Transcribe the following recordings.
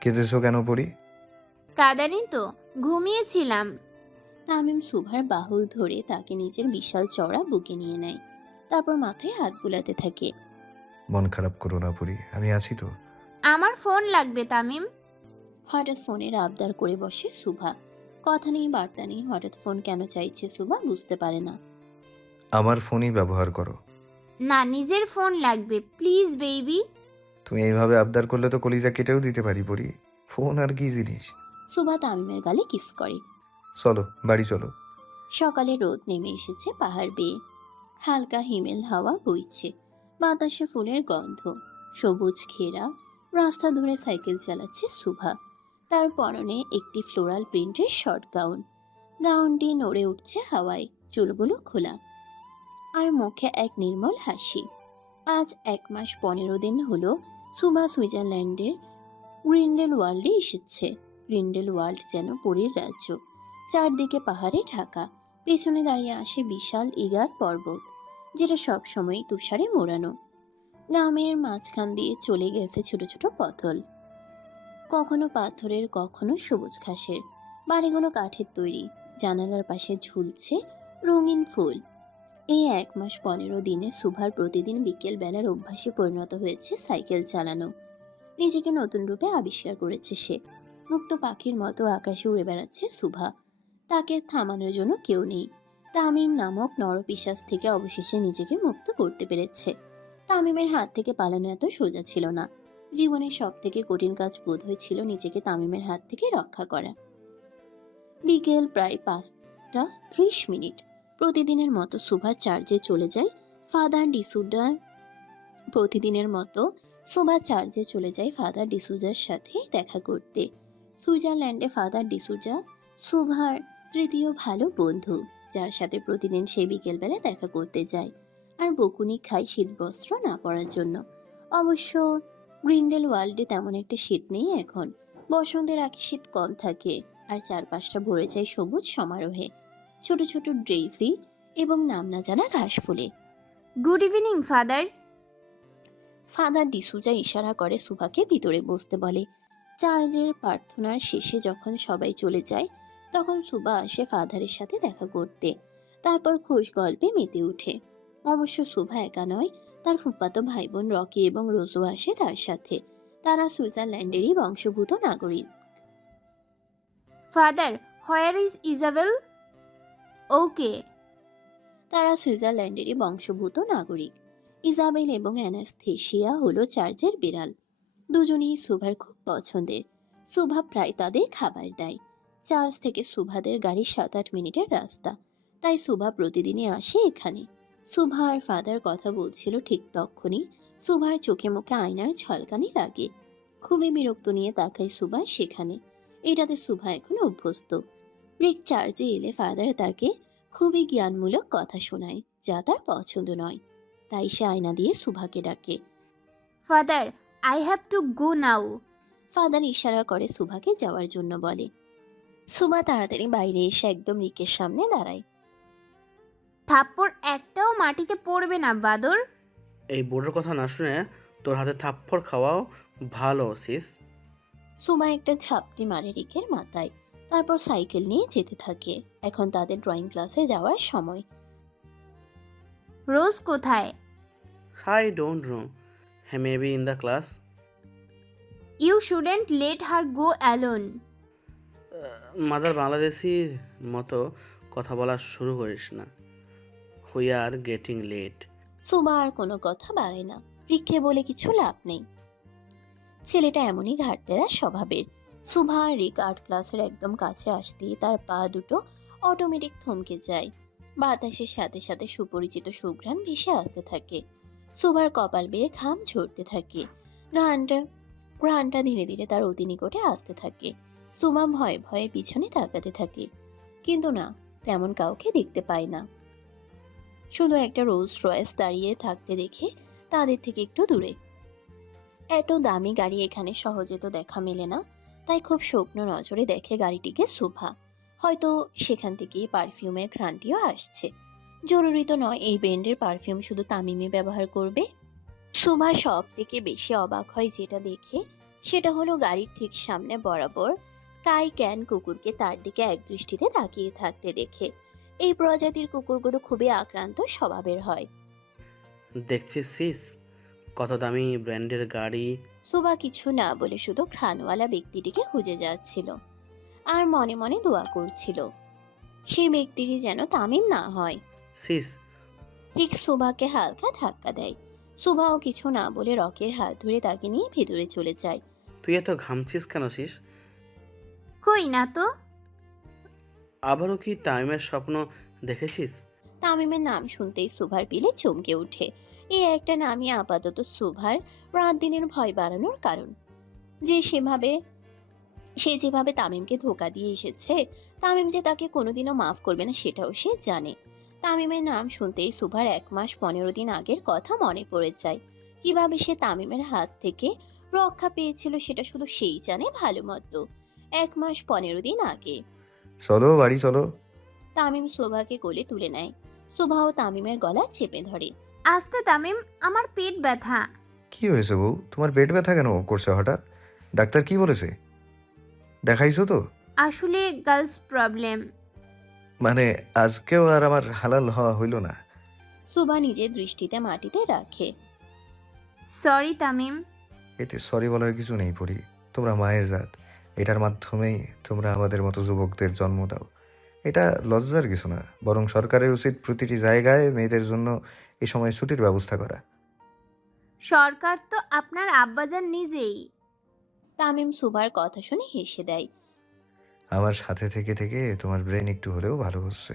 কেঁদেছো কেন পড়ি? কাঁদানি তো, ঘুমিয়েছিলাম। তামিম সুভার বাহুল ধরে তাকে নিজের বিশাল চওড়া বুকে নিয়ে নেয়। তারপর মাথায় হাত বুলাতে থাকে। মন খারাপ করো না পড়ি, আমি আছি তো। আমার ফোন লাগবে তামিম। হঠাৎ ফোনের আবদার করে বসে সুভা। কথা নেই বার্তা নেই, হঠাৎ ফোন কেন চাইছে সুভা বুঝতে পারে না। আমার ফোনই ব্যবহার করো। না, নিজের ফোন লাগবে প্লিজ বেবি। তুমি এইভাবে আবদার করলে তো কলিজা কেটেও দিতে পারি পড়ি। ফোন আর কি জিনিস? সুভা তামিমের গালে কিস করে। চলো বাড়ি চলো। সকালে রোদ নেমে এসেছে পাহাড় বেয়ে। হালকা হিমেল হাওয়া বইছে, বাতাসে ফুলের গন্ধ। সবুজ ঘেরা রাস্তা ধরে সাইকেল চালাচ্ছে সুভা। তার পরনে একটি ফ্লোরাল প্রিন্টের শর্ট গাউন। গাউনটি নড়ে উঠছে হাওয়ায়, চুলগুলো খোলা, আর মুখে এক নির্মল হাসি। আজ 1 মাস 15 দিন হলো সুভা সুইজারল্যান্ডের গ্রিন্ডেল ওয়ার্ল্ডে এসেছে। গ্রিন্ডেল ওয়ার্ল্ড যেন পরীর রাজ্য, চারদিকে পাহাড়ে ঢাকা। পেছনে দাঁড়িয়ে আসে বিশাল ইগার পর্বত, যেটা সবসময় তুষারে মোড়ানো। গ্রামের মাঝখান দিয়ে চলে গেছে ছোট ছোট পথল, কখনো পাথরের কখনো সবুজ ঘাসের। বাড়িগুলো কাঠের তৈরি, জানালার পাশে ঝুলছে রঙিন ফুল। এই 1 মাস 15 দিনে সুভার প্রতিদিন বিকেল বেলার অভ্যাসে পরিণত হয়েছে সাইকেল চালানো। নিজেকে নতুন রূপে আবিষ্কার করেছে সে। মুক্ত পাখির মতো আকাশে উড়ে বেড়াচ্ছে সুভা। তাকে থামানোর জন্য কেউ নেই। তামিম নামক নরপিশাচ থেকে অবশেষে নিজেকে মুক্ত করতে পেরেছে। তামিমের হাত থেকে পালানো এত সোজা ছিল না। জীবনের সব থেকে কঠিন কাজ বোধ হয়েছিল নিজেকে তামিমের হাত থেকে রক্ষা করা। বিকেল প্রায় 5টা 30 মিনিট। প্রতিদিনের মতো সুভা চার্জে চলে যায় ফাদার ডিসুডা প্রতিদিনের মতো সুভা চার্জে চলে যায় ফাদার ডিসুজার সাথে দেখা করতে। সুইজারল্যান্ডে ফাদার ডিসুজা সুভার তৃতীয় ভালো বন্ধু, যার সাথে প্রতিদিন সে বিকেলবেলা দেখা করতে যায় আর বকুনি খায় শীতবস্ত্র না পরার জন্য। অবশ্য গ্রিন্ডেল ওয়ার্ল্ডে তেমন একটা শীত নেই এখন। বসন্তের আগে শীত কম থাকে, আর চারপাশটা ভরে যায় সবুজ সমারোহে, ছোট ছোট ড্রেসি এবং নাম না জানা ঘাস ফুলে। Good evening father. Father D'Souza ইশারা করে সুভাকে ভিতরে বসতে বলে। চার্চের প্রার্থনার শেষে যখন সবাই চলে যায়, তখন সুভা আসে ফাদারের সাথে দেখা করতে। তারপর খোশ গল্পে মেতে ওঠে। অবশ্য সুভা একা নয়, তার ফুফাতো ভাই বোন রকি এবং রোজও আসে তার সাথে। তারা সুইজারল্যান্ডেরই বংশভূত নাগরিক। Father, where is Isabel? Okay. তারা সুইজারল্যান্ডেরই বংশভূত নাগরিক। ইজাবেল এবং অ্যানাস্থেসিয়া হলো চার্চের বিড়াল। দুজনেই সুভার খুব পছন্দের। সুভা প্রায় তাদের খাবার দেয়। চার্চ থেকে সুভাদের গাড়ি 7-8 মিনিটের রাস্তা, তাই সুভা প্রতিদিনই আসে এখানে। সুভা আর ফাদার কথা বলছিল ঠিক তখনই সুভার চোখে মুখে আয়নার ঝলকানি লাগে। খুবই বিরক্ত নিয়ে তাকায় সুভা সেখানে। এটাতে সুভা এখন অভ্যস্ত। রিক চার্চে এলে ফাদার তাকে খুবই জ্ঞানমূলক কথা শোনায়, যা তার পছন্দ নয়। তাই সে আয়না দিয়ে সুভাকে ডাকে। Father, I have to go now. Father ইশারা করে সুভাকে যাওয়ার জন্য বলে। সুভা তাড়াতাড়ি বাইরে এসে একদম রিকের সামনে দাঁড়ায়। থাপ্পড় একটাও মাটিতে পড়বে না বাদর। এই বোর্ডের কথা না শুনে তোর হাতে থাপ্পড় খাওয়াও ভালো সিস। সুভা একটা ঝাপটি মারে রিকের মাথায়, তারপর সাইকেল নিয়ে যেতে থাকে। এখন তাদের ড্রয়িং ক্লাসে যাওয়ার সময়। রোজ কোথায়? হাই ডোন্ট নো, হ্যাঁ maybe in the class. You shouldn't let her go alone. Mother বাংলাদেশির মতো কথা বলা শুরু করিস না। We are getting late. Shubha আর কোনো কথা বাড়ায় না। রিককে বলে কিছু লাভ নেই, ছেলেটা এমনই ঘাটতেরা স্বভাবের। সুভা আর রিক আর্ট ক্লাসের একদম কাছে আসতেই তার পা দুটো অটোমেটিক থমকে যায়। বাতাসের সাথে সাথে সুপরিচিত সুঘ্রাণ ভেসে আসতে থাকে। সুভার কপাল বেয়ে ঘাম ঝরতে থাকে। ঘ্রাণটা ঘ্রাণটা ধীরে ধীরে তার অতি নিকটে আসতে থাকে। সুভা ভয়ে ভয়ে পিছনে তাকাতে থাকে, কিন্তু না, তেমন কাউকে দেখতে পায় না। শুধু একটা রোলস রয়েস দাঁড়িয়ে থাকতে দেখে তাদের থেকে একটু দূরে। এত দামি গাড়ি এখানে সহজে তো দেখা মেলে না, তাই খুব স্বপ্ন নজরে দেখে গাড়িটিকে সুভা। হয়তো সেখান থেকেই পারফিউমের ঘ্রাণটিও আসছে। জরুরি তো নয় এই ব্র্যান্ডের পারফিউম শুধু তামিমই ব্যবহার করবে। সুভা সব থেকে বেশি অবাক হয় যেটা দেখে, সেটা হলো গাড়ির ঠিক সামনে বরাবর কাই ক্যান কুকুরকে তার দিকে একদৃষ্টিতে তাকিয়ে থাকতে দেখে। এই প্রজাতির কুকুরগুলো খুবই আক্রান্ত স্বভাবের হয়। দেখছিস সিস, কত দামি ব্র্যান্ডের গাড়ি। সুবা কিছু না বলে শুধু ঘ্রাণওয়ালা ব্যক্তিটিকে খুঁজে যাচ্ছিল আর মনে মনে দোয়া করছিল সেই ব্যক্তিটি যেন তামিম না হয়। সিস, ঠিক সুবাকে হালকা ধাক্কা দেয়। সুবাও কিছু না বলে রকের হাত ধরে তাকে নিয়ে ভেতরে চলে যায়। তুই এত ঘামছিস কেন সিস? কই না তো। আবারও কি তামিমের স্বপ্ন দেখেছিস? তামিমের নাম শুনতেই সুভার পিলে চমকে ওঠে। এই একটা নামই আপাতত সুভার রাত দিনের ভয় বাড়ানোর কারণ। সে যেভাবে তামিমকে ধোকা দিয়ে এসেছে, তামিম যে তাকে কোনোদিনও মাফ করবে না সেটাও সে জানে। তামিমের নাম শুনতেই সুভার 1 মাস 15 দিন আগের কথা মনে পড়ে যায়। কিভাবে সে তামিমের হাত থেকে রক্ষা পেয়েছিল সেটা শুধু সেই জানে ভালো মতো। 1 মাস 15 দিন আগে। চলো বাড়ি চলো। তামিম শোভাকে কোলে তুলে নেয়। শোভাও তামিমের গলা চেপে ধরে। আস্তে তামিম, আমার পেট ব্যথা। কি হয়েছে বউ, তোমার পেট ব্যথা কেন করছে হঠাৎ? ডাক্তার কি বলেছে? দেখাইছো তো? আসলে গার্লস প্রবলেম। মানে আজকেও আর আমার হালাল হওয়া হইল না। শোভা নিজের দৃষ্টিতে মাটিতে রাখে। সরি তামিম। এতে সরি বলার কিছু নেই পরি। তোমরা মায়ের জাত, এটার মাধ্যমেই তোমরা আমাদের মতো যুবকদের জন্ম দাও। এটা লজ্জার কিছু না, বরং সরকারের উচিত প্রতিটি জায়গায় মেয়েদের জন্য এই সময় ছুটির ব্যবস্থা করা। সরকার তো আপনার আব্বাজান নিজেই। তামিম শোভার কথা শুনে হেসে দেয়। আমার সাথে থেকে থেকে তোমার ব্রেন একটু হলেও ভালো হচ্ছে।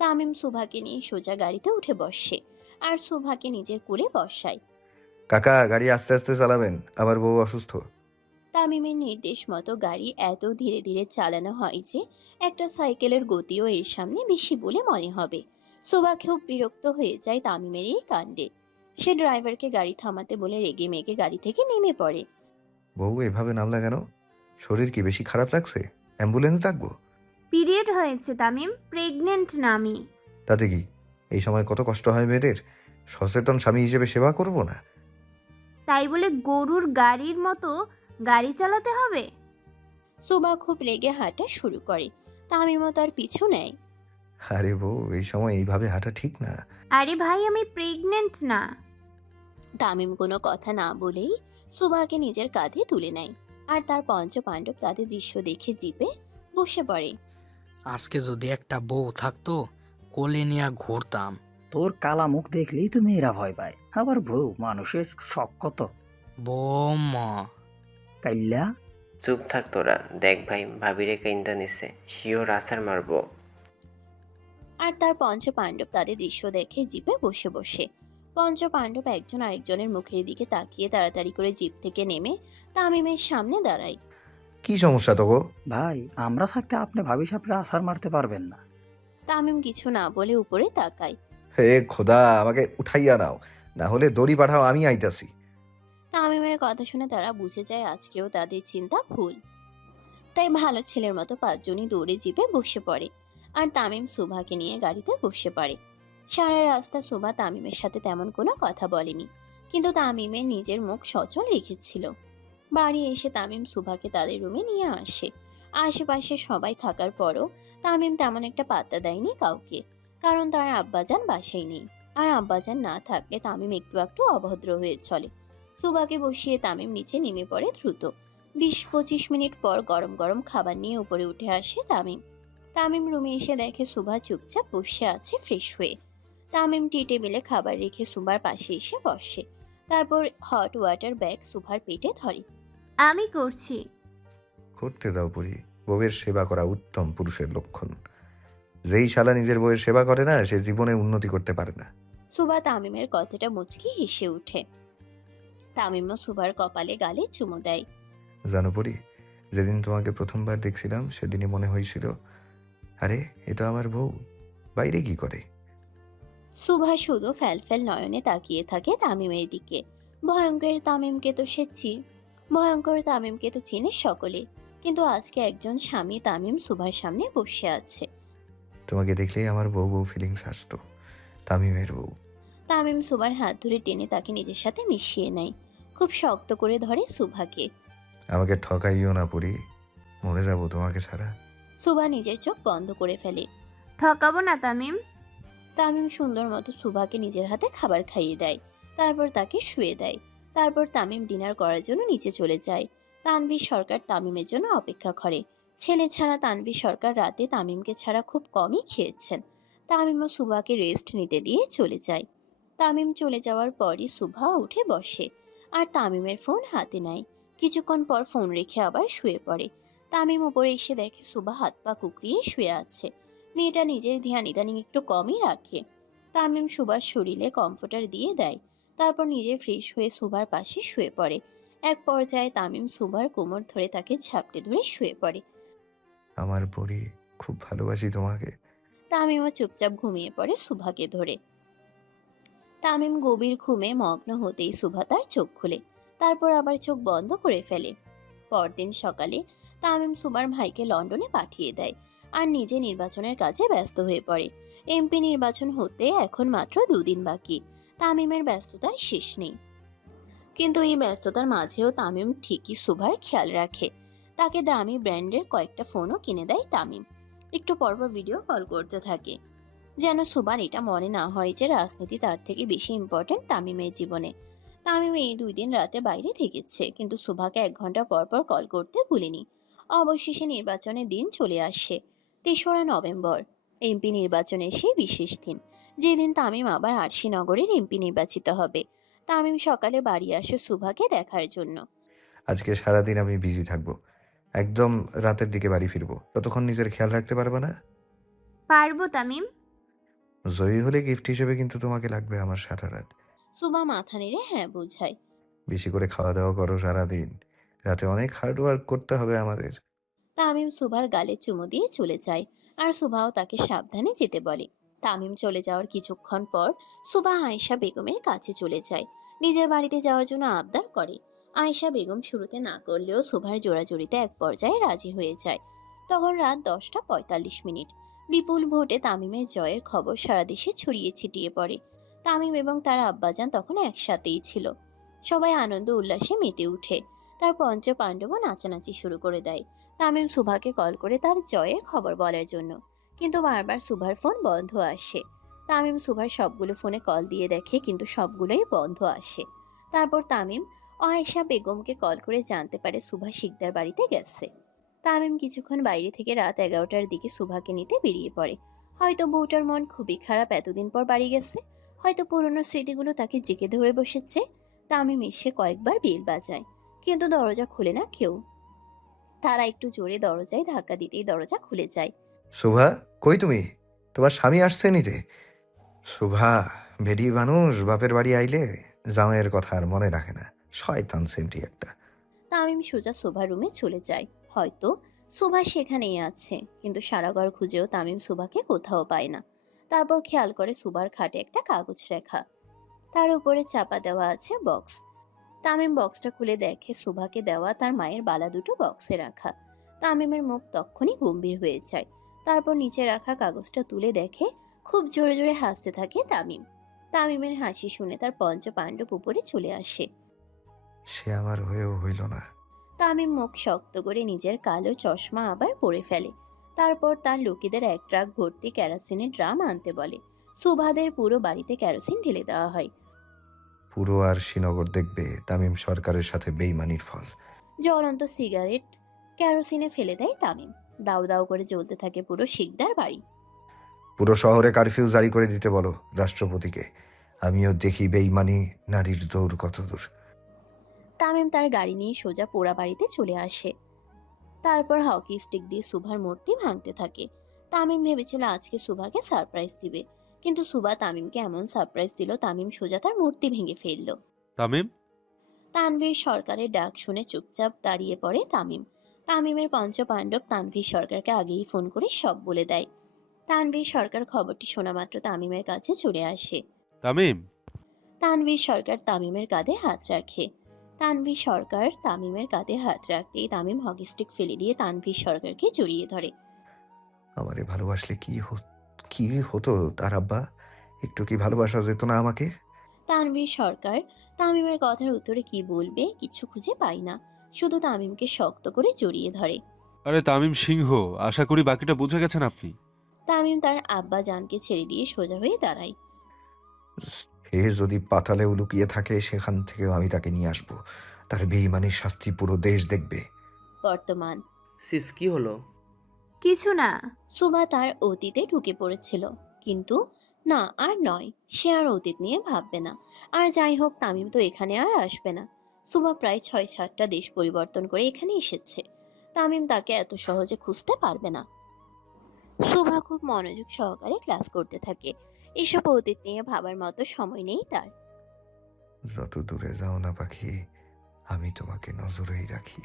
তামিম শোভাকে নিয়ে সোজা গাড়িতে উঠে বসে আর শোভাকে নিজের কোলে বসায়। কাকা, গাড়ি আস্তে আস্তে চালাবেন, আমার বউ অসুস্থ। তামিমের নির্দেশ মতো গাড়ি এত ধীরে ধীরে চালানো হয় যে একটা সাইকেলের গতিও এর সামনে বেশি বলে মনে হবে। শোভা খুব বিরক্ত হয়ে যায় তামিমের এই কাণ্ডে। সে ড্রাইভারকে গাড়ি থামাতে বলে রেগে মেগে গাড়ি থেকে নেমে পড়ে। বউ এভাবে নামলা কেন? শরীর কি বেশি খারাপ লাগছে? অ্যাম্বুলেন্স ডাকবো? পিরিয়ড হয়েছে তামিম, প্রেগনেন্ট না আমি। তাতে কি? এই সময় কত কষ্ট হয় মেয়েদের, সচেতন স্বামী হিসেবে সেবা করব না? তাই বলে গরুর গাড়ির মতো গাড়ি চালাতে হবে? শোভা খুব রেগে হাঁটা শুরু করে। তামিমও তার পিছু নেয়। আরে বউ, এই সময় এইভাবে হাঁটা ঠিক না। আরে ভাই, আমি প্রেগনেন্ট না। তামিম কোনো কথা না বলেই শোভাকে নিজের কাঁধে তুলে নেয় আর তার পঞ্চপাণ্ডব তাদের দৃশ্য দেখে জিপে বসে পড়ে। আজকে যদি একটা বউ থাকতো, কোলে নিয়ে ঘুরতাম। তোর কালা মুখ দেখলেই তো মেয়েরা ভয় পায়, আবার বউ মানুষের শখ কত। বৌমা, কাইল্লা চুপ থাক তোরা, দেখ ভাই ভাবিরে কাইন্দা নিছে, শিওর আছাড় মারবো। আর তার পঞ্চপাণ্ডব তাদের দৃশ্য দেখে জিপে বসে বসে পঞ্চপাণ্ডব একজন আরেকজনের মুখের দিকে তাকিয়ে তাড়াতাড়ি করে জিপ থেকে নেমে তামিমের সামনে দাঁড়ায়। কি সমস্যা তো গো? ভাই, আমরা থাকতে আপনি ভাবি সাপড়ে আছাড় মারতে পারবেন না। তামিম কিছু না বলে উপরে তাকায়। হে খোদা, আমাকে উঠাইয়া নাও, না হলে দড়ি পাঠাও, আমি আইতাছি। তামিমের কথা শুনে তারা বুঝে যায় আজকেও তাদের চিন্তা ভুল। তাই ভালো ছেলের মতো 5 জনই দৌড়ে জিপে বসে পড়ে আর তামিম শোভাকে নিয়ে গাড়িতে বসে পড়ে। সারা রাস্তা শোভা তামিমের সাথে তেমন কোনো কথা বলেনি, কিন্তু তামিমের নিজের মুখ সচল রেখেছিল। বাড়ি এসে তামিম শোভাকে তাদের রুমে নিয়ে আসে। আশেপাশে সবাই থাকার পরও তামিম তেমন একটা পাত্তা দেয়নি কাউকে, কারণ তার আব্বাজান বাসায় নেই। আর আব্বাজান না থাকলে তামিম একটু একটু অভদ্র হয়ে চলে। শোভাকে বসিয়ে তামিম নিচে নেমে পড়ে দ্রুত। 20-25 মিনিট পর গরম গরম খাবার নিয়ে উপরে উঠে আসে তামিম। তামিম রুমে এসে দেখে সুভা চুপচাপ বসে আছে ফ্রেশ হয়ে। তামিম টি টেবিলে খাবার রেখে সুভার পাশে এসে বসে। তারপর হট ওয়াটার ব্যাগ সুভার পেটে ধরে। আমি করছি। করতে দাও পরি, বউয়ের সেবা করা উত্তম পুরুষের লক্ষণ। যেই শালা নিজের বউয়ের সেবা করে না, সে জীবনে উন্নতি করতে পারে না। সুভা তামিমের কথাটা মুচকি হেসে ওঠে। তামিমও সুভার কপালে গালে চুমু দেয়। জানো পরি, যেদিন তোমাকে প্রথমবার দেখছিলাম সেদিনই মনে হয়েছিল, আরে এ তো আমার বউ, বাইরে কি করে? সুভা শুধু ফ্যালফ্যাল নয়নে তাকিয়ে থাকে তামিমের দিকে। ভয়ঙ্কর তামিমকে তো চিনে সকলে, কিন্তু আজকে একজন স্বামী তামিম সুভার সামনে বসে আছে। তোমাকে দেখলেই আমার বউ বউ ফিলিংস আসতো, তামিমের বউ। তামিম সুভার হাত ধরে টেনে তাকে নিজের সাথে মিশিয়ে নেয়। খুব শক্ত করে ধরে সুভাকে। আমাকে ঠকাইও না পরি, মরে যাবো তোমাকে ছাড়া। সুভা নিজের চোখ বন্ধ করে ফেলে। ঠকাবো না তামিম। তামিম সুন্দর মতো সুভাকে নিজের হাতে খাবার খাইয়ে দেয়, তারপর তাকে শুয়ে দেয়। তারপর তামিম ডিনার করার জন্য নিচে চলে যায়। তানভীর সরকার তামিমের জন্য অপেক্ষা করে। ছেলে ছাড়া তানভীর সরকার রাতে তামিমকে ছাড়া খুব কমই খেয়েছেন। তামিম ও সুভাকে রেস্ট নিতে দিয়ে চলে যায়। তামিম চলে যাওয়ার পরই সুভা উঠে বসে আর তামিমের ফোন হাতে নেয়। কিছুক্ষণ পর ফোন রেখে আবার শুয়ে পড়ে। তামিম উপরে এসে দেখে সুভা হাত পা কুকড়িয়ে শুয়ে আছে। মেয়েটা নিজের ধ্যান ইদানিং একটু কমই রাখে। তামিম সুভার শরীরে কমফোর্টার দিয়ে দেয়, তারপর নিজে ফ্রেশ হয়ে সুভার পাশে শুয়ে পড়ে। এক পর্যায়ে তামিম সুভার কোমর ধরে তাকে ঝাপটে ধরে শুয়ে পড়ে। আমার পরি, খুব ভালোবাসি তোমাকে। তামিমও চুপচাপ ঘুমিয়ে পড়ে সুভাকে ধরে। তামিম গভীর ঘুমে মগ্ন হতেই সুভা তার চোখ খুলে, তারপর আবার চোখ বন্ধ করে ফেলে। পরদিন সকালে তামিম সুভার ভাইকে লন্ডনে পাঠিয়ে দেয় আর নিজে নির্বাচনের কাজে ব্যস্ত হয়ে পড়ে। এমপি নির্বাচন হতে এখন মাত্র 2 দিন বাকি। তামিমের ব্যস্ততার শেষ নেই, কিন্তু এই ব্যস্ততার মাঝেও তামিম ঠিকই সুভার খেয়াল রাখে। তাকে দামি ব্র্যান্ডের কয়েকটা ফোনও কিনে দেয় তামিম। একটু পরপর ভিডিও কল করতে থাকে, যেন সুভার এটা মনে না হয় যে রাজনীতি তার থেকে বেশি ইম্পর্টেন্ট তামিমের জীবনে। তামিম এই 2 দিন রাতে বাইরে থেকেছে, কিন্তু সুভাকে 1 ঘন্টা পর পর কল করতে ভুলেনি। অবশেষে নির্বাচনের দিন চলে আসে, 3রা নভেম্বর। এমপি নির্বাচনের সেই বিশেষ দিন, যেদিন তামিম আবার আরশিনগরের এমপি নির্বাচিত হবে। তামিম সকালে বাড়ি আসে সুভাকে দেখার জন্য। আজকে সারাদিন আমি বিজি থাকবো, একদম রাতের দিকে বাড়ি ফিরবো। ততক্ষণ নিজের খেয়াল রাখতে পারবে না? পারবো তামিম। জয়ী হলে গিফট হিসেবে কিন্তু তোমাকে লাগবে আমার সারা রাত। সুভা মাথা নেড়ে হ্যাঁ বোঝায়। বেশি করে খাওয়া দাওয়া করো সারাদিন, রাতে অনেক হার্ড ওয়ার্ক করতে হবে আমাদের। তামিম সুভার গালে চুমু দিয়ে চলে যায় আর সুভাও তাকে সাবধানে যেতে বলে। তামিম চলে যাওয়ার কিছুক্ষণ পর সুভা আয়েশা বেগমের কাছে চলে যায়, নিজের বাড়িতে যাওয়ার জন্য আবদার করে। আয়েশা বেগম শুরুতে না করলেও সুভার জোরাজুরিতে এক পর্যায়ে রাজি হয়ে যায়। তখন রাত 10টা 45 মিনিট। বিপুল ভোটে তামিমের জয়ের খবর সারা দেশে ছড়িয়ে ছিটিয়ে পড়ে। তামিম এবং তার আব্বাজান তখন একসাথেই ছিল। সবাই আনন্দ উল্লাসে মেতে উঠে। তার পঞ্চ পাণ্ডবও নাচানাচি শুরু করে দেয় তামিম সুভাকে কল করে তার জয়ের খবর বলার জন্য, কিন্তু বারবার সুভার ফোন বন্ধ আসে। তামিম সুভার সবগুলো ফোনে কল দিয়ে দেখে, কিন্তু সবগুলোই বন্ধ আসে। তারপর তামিম আয়েশা বেগমকে কল করে জানতে পারে সুভা শিকদার বাড়িতে গেছে। তামিম কিছুক্ষণ বাইরে থেকে রাত 11টার দিকে সুভাকে নিতে বেরিয়ে পড়ে। হয়তো বউটার মন খুবই খারাপ, এতদিন পর বাড়ি গেছে, হয়তো পুরনো স্মৃতিগুলো তাকে জেগে ধরে বসেছে। তামিম এসে কয়েকবার বেল বাজায়, কিন্তু দরজা খুলে না কেউ। তারা একটু জোরে দরজায় ধাক্কা দিতেই দরজা খুলে যায়। শোভা, কই তুমি? তোমার স্বামী আসছে নিতে। শোভা, বেরিয়ে মানুষ বাপের বাড়ি আইলে জামাইয়ের কথা আর মনে রাখে না, শয়তান সেমটি একটা। তামিম সোজা শোভা রুমে চলে যায়। হয়তো শোভা সেখানেই আছে, কিন্তু সারা ঘর খুঁজেও তামিম শোভাকে কোথাও পায় না। তারপর খেয়াল করে শোভার খাটে একটা কাগজ রাখা, তার উপরে চাপা দেওয়া আছে বক্স। তামিম বক্সটা খুলে দেখে শোভাকে দেওয়া তার মায়ের বালা দুটো বক্সে রাখা। তামিমের মুখ তক্ষুনি গম্ভীর হয়ে যায়। তারপর নিচে রাখা কাগজটা তুলে দেখে, খুব জোরে জোরে হাসতে থাকে তামিম। তামিমের হাসি শুনে তার পঞ্চ পাণ্ডব উপরে চলে আসে। সে আমার হয়েও হইল না। তামিম মুখ শক্ত করে নিজের কালো চশমা আবার পরে ফেলে। তারপর তার লোকেদের 1 ট্রাক ভর্তি কেরোসিনের ড্রাম আনতে বলে। সুভাদের পুরো বাড়িতে কেরোসিন ঢেলে দেওয়া হয়। পুরো আর শ্রীনগর দেখবে তামিম সরকারের সাথে বেইমানির ফল। জ্বলন্ত সিগারেট কেরোসিনে ফেলে দেয় তামিম। দাউ দাউ করে জ্বলতে থাকে পুরো শিকদার বাড়ি। পুরো শহরে কারফিউ জারি করে দিতে বলো রাষ্ট্রপতিকে। আমিও দেখি বেইমানি নারীর দৌড় কত দূর। তামিম তার গাড়ি নিয়ে সোজা পোড়া বাড়িতে চলে আসে। তারপর হকি স্টিক দিয়ে সুভার মূর্তি ভাঙতে থাকে। তামিম ভেবেছিল আজকে সুভাকে সারপ্রাইজ দিবে, কিন্তু সুভা তামিমকে এমন সারপ্রাইজ দিল, তামিম সোজা তার মূর্তি ভেঙে ফেললো। তামিম, তানভীর সরকারের ডাক শুনে চুপচাপ দাঁড়িয়ে পড়ে তামিম। তামিমের পঞ্চ পাণ্ডব তানভীর সরকারকে আগেই ফোন করে সব বলে দেয়। তানভীর সরকার খবরটি শোনা মাত্র তামিমের কাছে চলে আসে। তামিম, তানভীর সরকার তামিমের কাঁধে হাত রাখে। তানভীর সরকার তামিমের কাঁধে হাত রাখতেই তামিম হকি স্টিক ফেলে দিয়ে তানভীর সরকারকে জড়িয়ে ধরে। আমারে ভালোবাসলে কি হতো তার আব্বা? একটু কি ভালোবাসা যেত না আমাকে? তানভীর সরকার তামিমের কথার উত্তরে কি বলবে কিছু খুঁজে পায় না। শুধু তামিমকে শক্ত করে জড়িয়ে ধরে। আরে তামিম সিংহ, আশা করি বাকিটা বুঝে গেছেন আপনি। তামিম তার আব্বা জানকে ছেড়ে দিয়ে সোজা হয়ে দাঁড়ায়। সে যদি পাতালেও লুকিয়ে থাকে সেখান থেকেও আমি তাকে নিয়ে আসবো। তার বেঈমানির শাস্তি পুরো দেশ দেখবে। বর্তমান। সিস কি হলো? কিছু না। সুভা তার অতীতে ঢুকে পড়েছিল, কিন্তু না আর নয়, সে আর অতীত নিয়ে ভাববে না। আর যাই হোক, তামিম তো এখানে আর আসবে না। সুভা প্রায় ৬-৭টা দেশ পরিবর্তন করে এখানে এসেছে। তামিম তাকে এত সহজে খুঁজতে পারবে না। সুভা খুব মনোযোগ সহকারে ক্লাস করতে থাকে। এসব অতীত নিয়ে ভাবার মতো সময় নেই তার। যত দূরে যাও না পাখি, আমি তোমাকে নজরেই রাখি।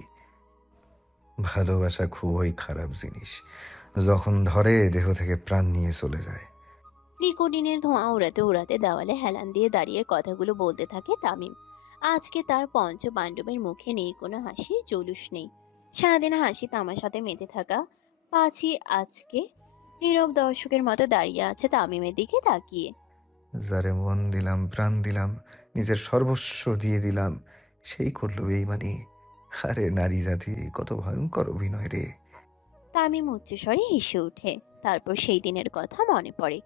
ভালোবাসা খুবই খারাপ জিনিস, যখন ধরে দেহ থেকে প্রাণ নিয়ে চলে যায়। নিকোটিনের ধোঁয়া উড়াতে উড়াতে দেওয়ালে হেলান দিয়ে দাঁড়িয়ে কথাগুলো বলতে থাকে তামিম। আজকে তার পঞ্চ পাণ্ডবের মুখে নেই কোনো হাসির জৌলুস নেই। সারাদিন হাসি তামাশাতে মেতে থাকা পাঁচি আজকে নীরব দর্শকের মতো দাঁড়িয়ে আছে তামিমের দিকে তাকিয়ে। যারে মন দিলাম, প্রাণ দিলাম, নিজের সর্বস্ব দিয়ে দিলাম, সেই করলো বেঈমানি। আরে নারী জাতি কত ভয়ঙ্কর অভিনয় রে। তামিম উচ্চস্বরে হেসে ওঠে। তারপর সেই দিনের কথা মনে পড়ে।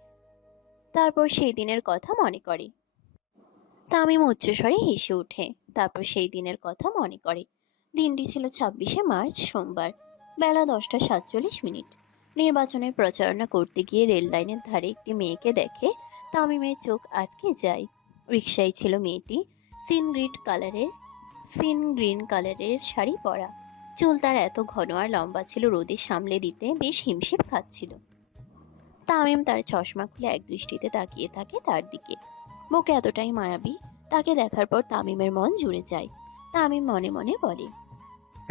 তামিম উচ্চস্বরে হেসে ওঠে। তারপর সেই দিনের কথা মনে করে। দিনটি ছিল ২৬শে মার্চ, সোমবার। বেলা ১০টা ৪৭ মিনিট। নির্বাচনের প্রচারণা করতে গিয়ে রেল লাইনের ধারে একটি মেয়েকে দেখে তামিমের চোখ আটকে যায়। রিকশায় ছিল মেয়েটি। সিন গ্রিন কালারের শাড়ি পরা। চুল তার এত ঘন আর লম্বা ছিল, রোদে সামলে দিতে বেশ হিমশিম খাচ্ছিল। তামিম তার চশমা খুলে এক দৃষ্টিতে তাকিয়ে থাকে তার দিকে। মুখ এতটাই মায়াবী, তাকে দেখার পর তামিমের মন জুড়ে যায়। তামিম মনে মনে বলে।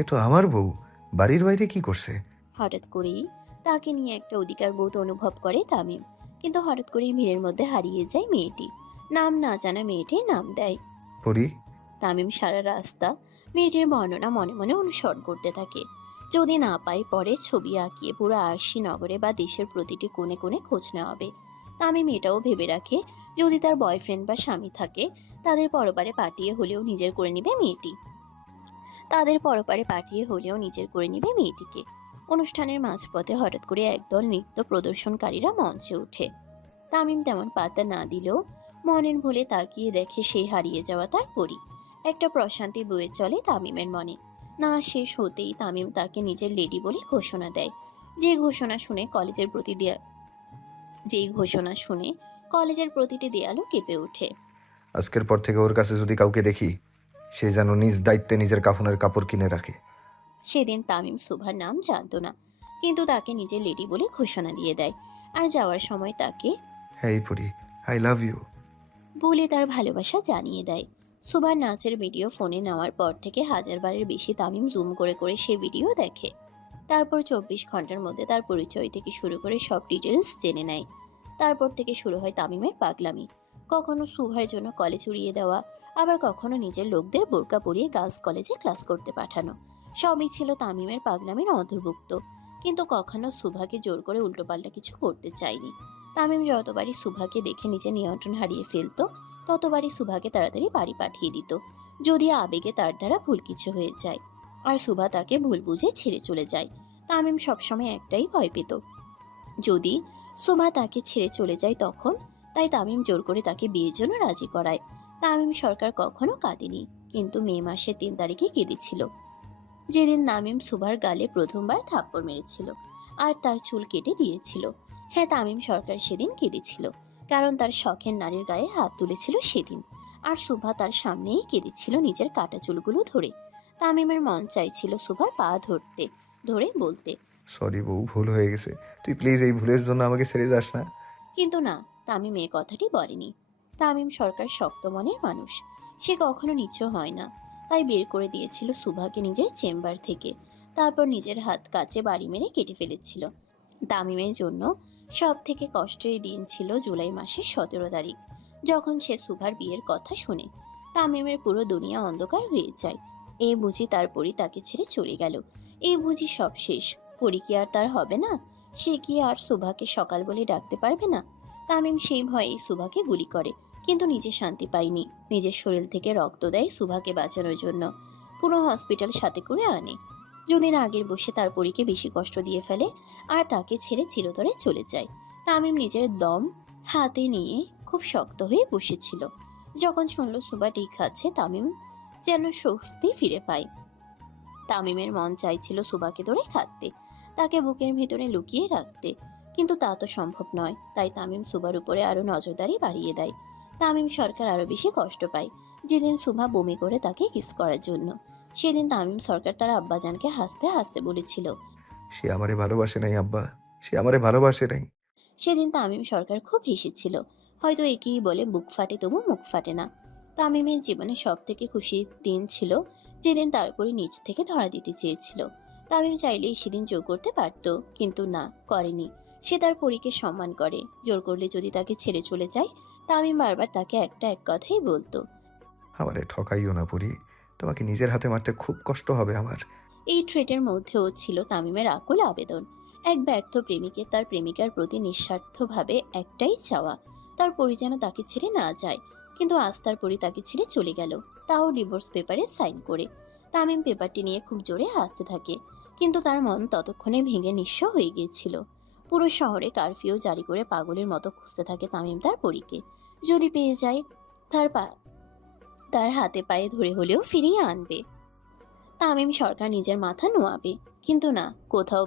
এ তো আমার বউ, বাড়ির বাইরে কি করছে? হঠাৎ করেই তাকে নিয়ে একটা অধিকার বোধ অনুভব করে তামিম। কিন্তু হঠাৎ করেই ভিড়ের মধ্যে হারিয়ে যায় মেয়েটি। নাম না জানা মেয়েটির নাম দেয় পরি। তামিম। সারা রাস্তা মেয়েটির বর্ণনা মনে মনে অনুসরণ করতে থাকে। যদি না পাই, পরে ছবি আঁকিয়ে পুরো আরশি নগরে বা দেশের প্রতিটি কোণে কোণে খোঁজ নেওয়া হবে। তামিম এটাও ভেবে রাখে, যদি তার বয়ফ্রেন্ড বা স্বামী থাকে, তাদের পরপারে পাঠিয়ে হলেও নিজের করে নিবে মেয়েটিকে। অনুষ্ঠানের মাঝপথে হঠাৎ করে একদল নৃত্য প্রদর্শনকারীরা মঞ্চে ওঠে। তামিম তেমন পাত্তা না দিলেও মনের ভুলে তাকিয়ে দেখে সেই হারিয়ে যাওয়া তার পরী। একটা প্রশান্তি বয়ে চলে তামিমের মনে। না শেষ হতেই তামিম তাকে নিজের লেডি বলে ঘোষণা দেয়। যেই ঘোষণা শুনে কলেজের প্রতিটি দেয়ালও কেঁপে ওঠে। আজকের পর থেকে ওর কাছে যদি কাউকে দেখি, সে যেন নিজ দায়িত্বে নিজের কাফনের কাপড় কিনে রাখে। সেদিন তামিম সুভার নাম জানতো না, কিন্তু তাকে নিজের লেডি বলে ঘোষণা দিয়ে দেয়। আর যাওয়ার সময় তাকে হ্যাঁ পরি, আই লাভ ইউ বলে তার ভালোবাসা জানিয়ে দেয়। সুভার নাচের ভিডিও ফোনে নেওয়ার পর থেকে 1000বারের বেশি তামিম জুম করে করে সে ভিডিও দেখে। তারপর ২৪ ঘন্টার মধ্যে তার পরিচয় থেকে শুরু করে সব ডিটেলস জেনে নেয়। তারপর থেকে শুরু হয় তামিমের পাগলামি। কখনো সুভার জন্য কলেজ উড়িয়ে দেওয়া, আবার কখনো নিজের লোকদের বোরকা পরিয়ে গার্লস কলেজে ক্লাস করতে পাঠানো। সবই ছিল তামিমের পাগলামির অন্তর্ভুক্ত। কিন্তু কখনো সুভাকে জোর করে উল্টোপাল্টা কিছু করতে চায়নি। তামিম যতবারই সুভাকে দেখে নিজের নিয়ন্ত্রণ হারিয়ে ফেলতো, ততবারই সুভাকে তাড়াতাড়ি বাড়ি পাঠিয়ে দিত, যদি আবেগে তার দ্বারা ভুল কিছু হয়ে যায়। আর সুভা তাকে ভুল বুঝে ছেড়ে চলে যায়। তামিম সবসময় একটাই ভয় পেত, যদি সুভা তাকে ছেড়ে চলে যায় তখন। তাই তামিম জোর করে তাকে বিয়ের জন্য রাজি করায়। তামিম সরকার কখনো কাঁদেনি, কিন্তু মে মাসের ৩ তারিখে কেঁদেছিল, যেদিন তামিম সুভার গালে প্রথমবার থাপ্পড় মেরেছিল আর তার চুল কেটে দিয়েছিল। হ্যাঁ, তামিম সরকার সেদিন কেঁদেছিল, কারণ তার শখের নারীর গায়ে হাত তুলেছিল সেদিন। আর সুভা তার সামনেই কেঁদেছিল নিজের কাটা চুলগুলো ধরে। তামিমের মন চাইছিল সুভার পা ধরে বলতে, সরি বউ, ভুল হয়ে গেছে, তুই প্লিজ এই ভুলের জন্য আমাকে ছেড়ে যাস না। কিন্তু না, তামিম এ কথাটি বলেনি। তামিম সরকার শক্ত মনের মানুষ, সে কখনো নিচু হয় না। তাই বের করে দিয়েছিল সুভাকে নিজের চেম্বার থেকে। তারপর নিজের হাত কাছে বাড়ি মেরে কেটে ফেলেছিল। তামিমের জন্য সব থেকে কষ্টের দিন ছিল জুলাই মাসের ১৭ তারিখ, যখন সে সুভার বিয়ের কথা শুনে। তামিমের পুরো দুনিয়া অন্ধকার হয়ে যায়। এই বুঝি তার পরি তাকে ছেড়ে চলে গেল, এই বুঝি সব শেষ। পরি কি আর তার হবে না? সে কি আর সুভাকে সকাল বলে ডাকতে পারবে না? তামিম সেই ভয়েই সুভাকে গুলি করে, কিন্তু নিজে শান্তি পায়নি। নিজের শরীর থেকে রক্ত দেয় সুভাকে বাঁচানোর জন্য। পুরো হসপিটাল সাথে করে আনে। যদি রাগের বসে তার পরীকে বেশি কষ্ট দিয়ে ফেলে আর তাকে ছেড়ে চিরতরে চলে যায়। তামিম নিজের দম হাতে নিয়ে খুব শক্ত হয়ে বসেছিল। যখন শুনল সুবা ঠিক খাচ্ছে, তামিম যেন স্বস্তি ফিরে পায়। তামিমের মন চাইছিল সুবাকে ধরে খাটতে, তাকে বুকের ভিতরে লুকিয়ে রাখতে, কিন্তু তা তো সম্ভব নয়। তাই তামিম সুবার উপরে আরো নজরদারি বাড়িয়ে দেয়। তামিম সরকার আরো বেশি কষ্ট পায় যেদিন সুভা বমি করে তাকে কিস করার জন্য। সেদিন তামিম সরকার তার আব্বাজানকে হাসতে হাসতে বলেছিল। সে আমারে ভালোবাসে নাই আব্বা, সে আমারে ভালোবাসে নাই। সেদিন তামিম সরকার খুব হেসেছিল। হয়তো একেই বলে বুক ফাটে তবু মুখ ফাটে না। তামিমের জীবনে সব থেকে খুশির দিন ছিল যেদিন তার উপরে নিচ থেকে ধরা দিতে চেয়েছিল। তামিম চাইলেই সেদিন জোর করতে পারত, কিন্তু না, করেনি। সে তার পরীকে সম্মান করে। জোর করলে যদি তাকে ছেড়ে চলে যায়, তামিম বারবার তাকে এক কথাই বলতো। আমারে ঠকাইও না পরি, তোমাকে নিজের হাতে মারতে খুব কষ্ট হবে আমার। এই থ্রেটের মধ্যেও ছিল তামিমের আকুল আবেদন। এক ব্যর্থ প্রেমিকের তার প্রেমিকার প্রতি নিঃস্বার্থভাবে একটাই চাওয়া, তার পরি যেন তাকে ছেড়ে না যায়। কিন্তু আজ তার পরি তাকে ছেড়ে চলে গেল, তাও ডিভোর্স পেপারে সাইন করে। তামিম পেপারটি নিয়ে খুব জোরে হাসতে থাকে, কিন্তু তার মন ততক্ষণে ভেঙে নিঃস্ব হয়ে গিয়েছিল। পুরো শহরে কারফিউ জারি করে পাগলের মতো খুঁজতে থাকে তামিম তার পরীকে। যদি পেয়ে যায়, তার হাতে পায়ে ধরে হলেও ফিরিয়ে আনবে। তামিম সরকার নিজের মাথা নোয়াবে, কিন্তু না, কোথাও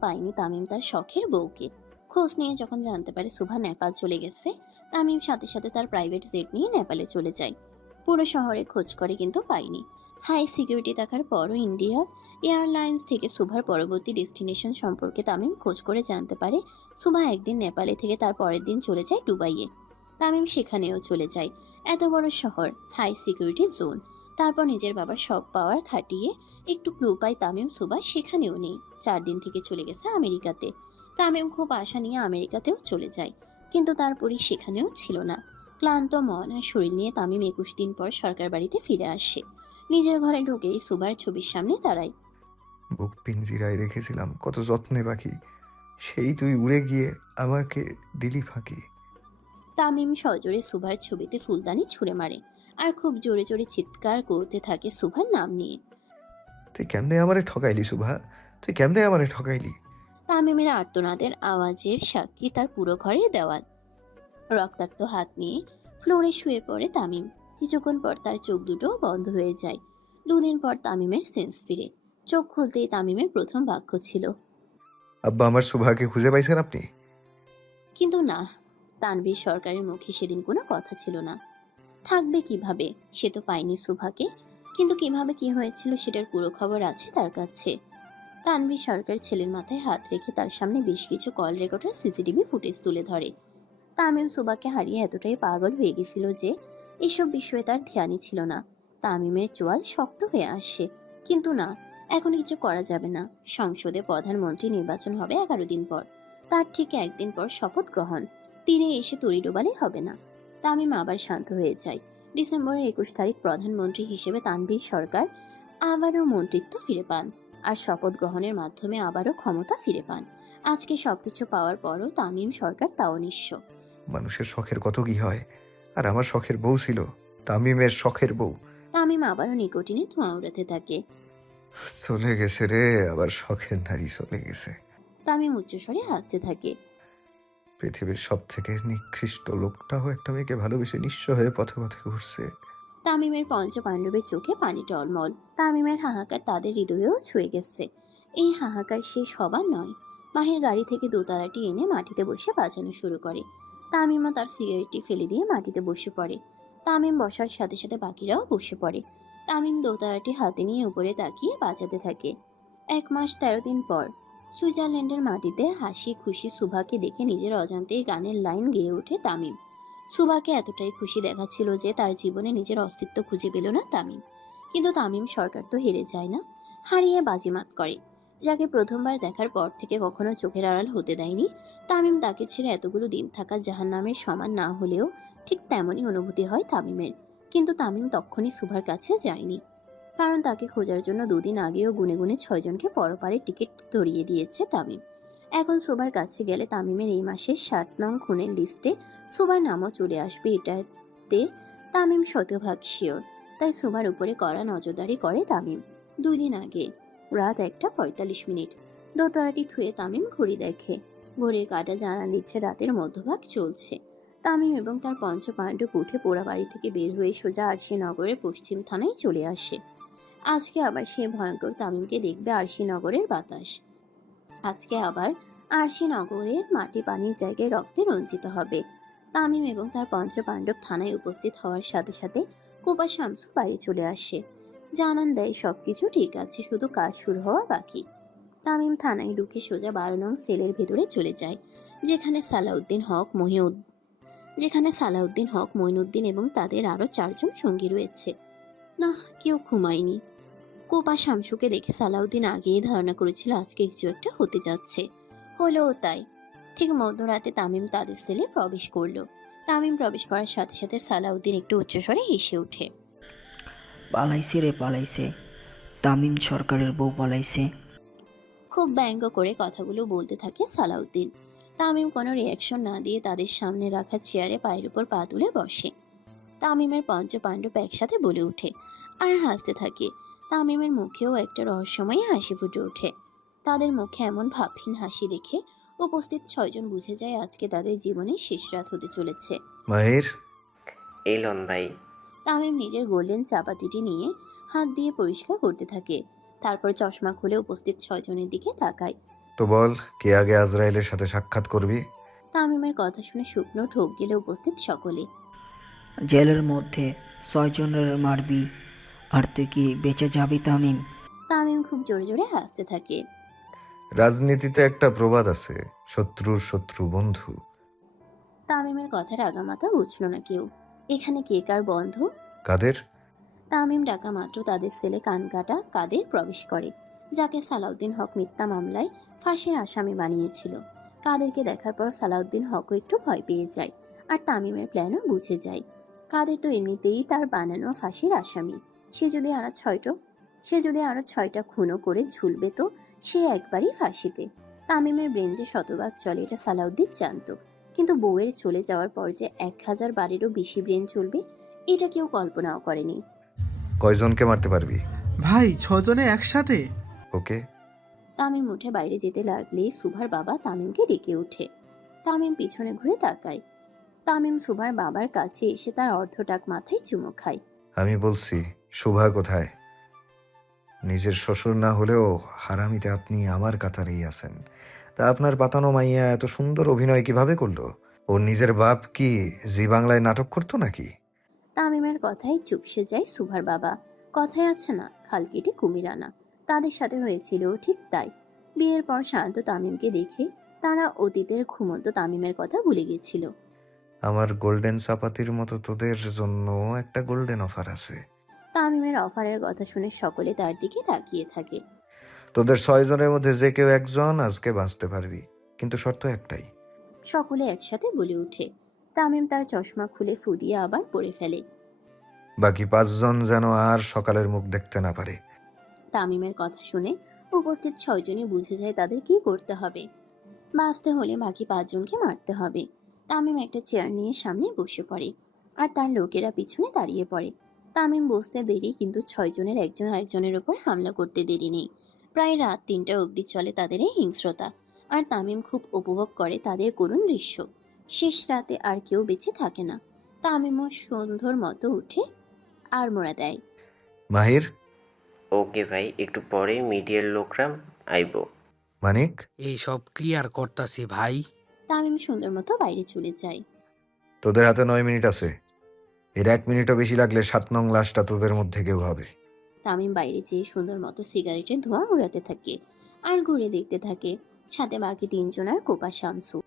পায়নি তামিম তার শখের বউকে। খোঁজ নিয়ে যখন জানতে পারে সুভা নেপাল চলে গেছে, তামিম সাথে সাথে তার প্রাইভেট জেট নিয়ে নেপালে চলে যায়। পুরো শহরে খোঁজ করে কিন্তু পায়নি। হাই সিকিউরিটি থাকার পরও ইন্ডিয়ার এয়ারলাইন্স থেকে সুভার পরবর্তী ডেস্টিনেশন সম্পর্কে তামিম খোঁজ করে জানতে পারে সুভা একদিন নেপালে থেকে তার পরের দিন চলে যায় দুবাইয়ে। তামিম সেখানেও চলে যায়। এত বড় শহর, হাই সিকিউরিটি জোন। তারপর নিজের বাবার সব পাওয়ার খাটিয়ে একটু ক্লু পায় তামিম সুবা সেখানেও নেই। 4 দিন থেকে চলে গেছে আমেরিকাতে। তামিম খুব আশা নিয়ে আমেরিকাতেও চলে যায়, কিন্তু তারপরই সেখানেও ছিল না। ক্লান্ত মন আর শরীর নিয়ে তামিম 21 দিন পর সরকার বাড়িতে ফিরে আসে। নিজের ঘরে ঢুকেই সুবার ছবির সামনে দাঁড়ায়। বুক পিঞ্জিরায় রেখেছিলাম কত যত্নে পাখি, সেই তুই উড়ে গিয়ে আমাকে দিলি ফাঁকি। তামিম সজোরে সুভার ছবিতে ফুলদানি ছুঁড়ে মারে আর খুব জোরে জোরে চিৎকার করতে থাকে সুভার নাম নিয়ে। তুই কেমনে আমারে ঠকাইলি সুভা, তুই কেমনে আমারে ঠকাইলি। তামিমের আর্তনাদের আওয়াজের সাক্ষী তার পুরো ঘরের দেওয়াল। রক্তাক্ত হাত নিয়ে ফ্লোরে শুয়ে পড়ে তামিম। কিছুক্ষণ পর তার চোখ দুটো বন্ধ হয়ে যায়। 2 দিন পর তামিমের সেন্স ফিরে। চোখ খুলতেই তামিমের প্রথম বাক্য ছিল, আব্বা আমার সুভাকে খুঁজে পাইছেন আপনি? কিন্তু না, তানভীর সরকারের মুখে সেদিন কোনো কথা ছিল না। থাকবে কিভাবে, সে তো পায়নি সুভাকে। কিন্তু কিভাবে কি হয়েছিল সেটার পুরো খবর আছে তার কাছে। তানভীর সরকার ছেলের মাথায় হাত রেখে তার সামনে বেশ কিছু কল রেকর্ডার সিসিটিভি ফুটেজ তুলে ধরে। তামিম সুবাকে হারিয়ে এতটাই পাগল হয়ে গেছিল যে এসব বিষয়ে তার ধ্যানই ছিল না। তামিমের চোয়াল শক্ত হয়ে আসে, কিন্তু না, এখন কিছু করা যাবে না। সংসদে প্রধানমন্ত্রী নির্বাচন হবে 11 দিন পর। তার ঠিক 1 দিন পর শপথ গ্রহণ। তীরে এসে তরি ডোবালে হবে না। তামিম আবার শান্ত হয়ে যায়। ডিসেম্বরের 21 তারিখ প্রধানমন্ত্রী হিসেবে তানভীর সরকার আবারও মন্ত্রিত্ব ফিরে পান, আর শপথ গ্রহণের মাধ্যমে আবারও ক্ষমতা ফিরে পান। আজকে সবকিছু পাওয়ার পরও তামিম সরকার তাও নিঃস্ব। মানুষের শখের কত কি হয়, আর আমার শখের বউ ছিল তামিমের শখের বউ। তামিম আবারও নিকোটিনে ধোঁয়া উড়াতে থাকে। চলে গেছে রে, আবার শখের নারী চলে গেছে। তামিম উচ্চস্বরে হাসতে থাকে। পৃথিবীর সব থেকে নিকৃষ্ট লোকটাও একটা মেয়েকে ভালোবেসে নিঃস্ব হয়ে পথে পথে ঘুরছে। তামিমের পঞ্চপাণ্ডবের চোখে পানি টলমল। তামিমের হাহাকার তাদের হৃদয়েও ছুঁয়ে গেছে। এই হাহাকার শেষ হবার নয়। মাহির গাড়ি থেকে দোতারাটি এনে মাটিতে বসে বাজানো শুরু করে। তামিমও তার সিগারেটটি ফেলে দিয়ে মাটিতে বসে পড়ে। তামিম বসার সাথে সাথে বাকিরাও বসে পড়ে। তামিম দোতারাটি হাতে নিয়ে উপরে তাকিয়ে বাজাতে থাকে। 1 মাস 13 দিন পর সুইজারল্যান্ডের মাটিতে হাসি খুশি সুভাকে দেখে নিজের অজান্তেই গানের লাইন গেয়ে ওঠে তামিম। সুভাকে এতটাই খুশি দেখাচ্ছিল যে তার জীবনে নিজের অস্তিত্ব খুঁজে পেল না তামিম। কিন্তু তামিম সরকার তো হেরে যায় না, হারিয়ে বাজিমাত করে। যাকে প্রথমবার দেখার পর থেকে কখনো চোখের আড়াল হতে দেয়নি, তামিম তাকে ছেড়ে এতগুলো দিন থাকা জাহান্নামের সমান না হলেও ঠিক তেমনই অনুভূতি হয় তামিমের। কিন্তু তামিম তখনই সুভার কাছে যায়নি, কারণ তাকে খোঁজার জন্য 2 দিন আগেও গুনে গুনে 6 জনকে পরপারে টিকিট ধরিয়ে দিয়েছে তামিম। এখন সুভার কাছে গেলে তামিমের এই মাসের 60 নং খুনের লিস্টে সুভার নামও চলে আসবে, এটাতে তামিম শতভাগ শিওর। তাই সুভার উপরে কড়া নজরদারি করে তামিম। 2 দিন আগে রাত 1:45। দোতলাটি থুয়ে তামিম ঘড়ি দেখে। ঘড়ির কাঁটা জানান দিচ্ছে রাতের মধ্যভাগ চলছে। তামিম এবং তার পঞ্চপাণ্ডব উঠে পোড়া বাড়ি থেকে বের হয়ে সোজা আরশিনগরের পশ্চিম থানায় চলে আসে। আজকে আবার সে ভয়ঙ্কর তামিমকে দেখবে আরশিনগরের বাতাস। আজকে আবার আরশিনগরের মাটি পানির জায়গায় রক্তে রঞ্জিত হবে। তামিম এবং তার পঞ্চপাণ্ডব থানায় উপস্থিত হওয়ার সাথে সাথে কোপা শামসু বাড়ি চলে আসে। জানান দেয় সবকিছু ঠিক আছে, শুধু কাজ শুরু হওয়া বাকি। তামিম থানায় ঢুকে সোজা 12 নং সেলের ভেতরে চলে যায়, যেখানে সালাউদ্দিন হক, মঈনুদ্দিন এবং তাদের আরো 4 জন সঙ্গী রয়েছে। না, কেউ ঘুমায়নি। কোপা শামসুকে দেখে সালাউদ্দিন আগেই ধারণা করেছিল আজকে কিছু একটা হতে যাচ্ছে। হলোও তাই। ঠিক মধ্যরাতে তামিম তাদের সেলে প্রবেশ করলো। তামিম প্রবেশ করার সাথে সাথে সালাউদ্দিন একটু উচ্চস্বরে হেসে ওঠে। পালাইছে রে পালাইছে, তামিম সরকারের বউ পালাইছে। খুব ব্যঙ্গ করে কথাগুলো বলতে থাকে সালাউদ্দিন। তামিম কোনো রিয়াকশন না দিয়ে তাদের সামনে রাখা চেয়ারে পায়ের উপর পা তুলে বসে। তামিমের পঞ্চপাণ্ডব একসাথে বলে ওঠে আর হাসতে থাকে। তামিমের মুখেও একটা রহস্যময় হাসি ফুটে ওঠে। তাদের মুখে এমন ভাবহীন হাসি দেখে উপস্থিত 6 জন বুঝে যায় আজকে তাদের জীবনের শেষ রাত হতে চলেছে। মাহির, এই লন ভাই। তামিম নিজের গোল্ডেন চাপাতিটি নিয়ে হাত দিয়ে পরিষ্কার করতে থাকে। তারপর চশমা খুলে উপস্থিত 6 জনের দিকে তাকায়। তো বল, কে আগে আজরাইলের সাথে সাক্ষাৎ করবি? তামিমের কথা শুনে শুকনো ঠোক গেলে উপস্থিত সকলে। জেলের মধ্যে 6 জনের মারবি, আর তুই কি বেঁচে যাবি তামিম? তামিম খুব জোরে জোরে হাসতে থাকে। রাজনীতিতে একটা প্রবাদ আছে, শত্রুর শত্রু বন্ধু। তামিমের কথার আগামাথা বুঝল না কেউ। এখানে কে কার বন্ধু? কাদের? তামিম ডাকা মাত্র তাদের সেলে কান কাটা কাদের প্রবেশ করে, যাকে সালাউদ্দিন হক মিথ্যা মামলায় ফাঁসির আসামি বানিয়েছিল। কাদেরকে দেখার পর সালাউদ্দিন হকও একটু ভয় পেয়ে যায়, আর তামিমের প্ল্যানও বুঝে যায়। কাদের তো এমনিতেই তার বানানো ফাঁসির আসামি। সে যদি আরো 6টা খুনও করে ঝুলবে তো সে একবারই ফাঁসিতে। তামিমের ব্রেন যে শতভাগ চলে এটা সালাউদ্দিন জানতো, কিন্তু বউয়ের চলে যাওয়ার পর যে 1000 বারেরও বেশি ব্রেন চলবে এটা কেউ কল্পনাও করেনি। কয়জনকে মারতে পারবি? ভাই 6 জনে একসাথে? ওকে। তামিম উঠে বাইরে যেতে লাগলে সুভার বাবা তামিমকে ডেকে ওঠে। তামিম পিছনে ঘুরে তাকায়। তামিম সুভার বাবার কাছে এসে তার অর্ধটাক মাথায় চুমো খায়। আমি বলছি, শোভা কোথায়? নিজের শ্বশুর না হলেও হারামিতে আপনি আমার কাতারেই আছেন। তা আপনার পাতানো মাইয়া এত সুন্দর অভিনয় কিভাবে করলো? ওর নিজের বাপ কি জি বাংলায় নাটক করতো নাকি? তামিমের কথায় চুপসে যায় সুভার বাবা। কথায় আছে না, খাল কেটে কুমির আনা। তাদের সাথে হয়েছিল ঠিক তাই। বিয়ের পর শান্ত তামিমকে দেখে তারা অতীতের ঘুমন্ত তামিমের কথা ভুলে গেছিল। আমার গোল্ডেন চাপাতির মতো তোদের জন্য একটা গোল্ডেন অফার আছে। তামিমের অফারের কথা শুনে সকলে তার দিকে তাকিয়ে থাকে। তোদের 6 জনের মধ্যে যে কেউ একজন আজকে বাঁচতে পারবি, কিন্তু শর্ত একটাই। সকলে একসাথে বলে ওঠে। তামিম তার চশমা খুলে ফু দিয়ে আবার পরে ফেলে। বাকি 5 জন যেন আর সকালের মুখ দেখতে না পারে। তামিমের কথা শুনে উপস্থিত 6 জনই বুঝে যায় তাদের কি করতে হবে। বাঁচতে হলে বাকি 5 জনকে মারতে হবে। তামিম একটা চেয়ার নিয়ে সামনে বসে পড়ে, আর তার লোকেরা পিছনে দাঁড়িয়ে পড়ে। তামিম বসতে দেরি, কিন্তু 6 জনের একজন আরেকজনের উপর হামলা করতে দেরি নেই। প্রায় রাত 3টা অবধি চলে তাদের এই হিংস্রতা, আর তামিম খুব উপভোগ করে তাদের করুণ দৃশ্য। শেষ রাতে আর কেউ বেঁচে থাকে না। তামিমও সন্ধ্যর মতো উঠে আর মোড়া দেয়। মাহির, ওকে ভাই, একটু পরে মিডিয়ার লোকরা আইবো। মানিক, এই সব ক্লিয়ার করতাছি ভাই। তামিম সুন্দর মতো বাইরে চলে যায়। তোদের হাতে 9 মিনিট আছে। এর 1 মিনিটও বেশি লাগলে 7 নং লাশটা তোদের মধ্যে কেউ হবে। তামিম বাইরে যেয়ে সুন্দর মতো সিগারেটের ধোঁয়া উড়াতে থাকে আর ঘুরে দেখতে থাকে, সাথে বাকি 3 জন আর কোপা শামসু।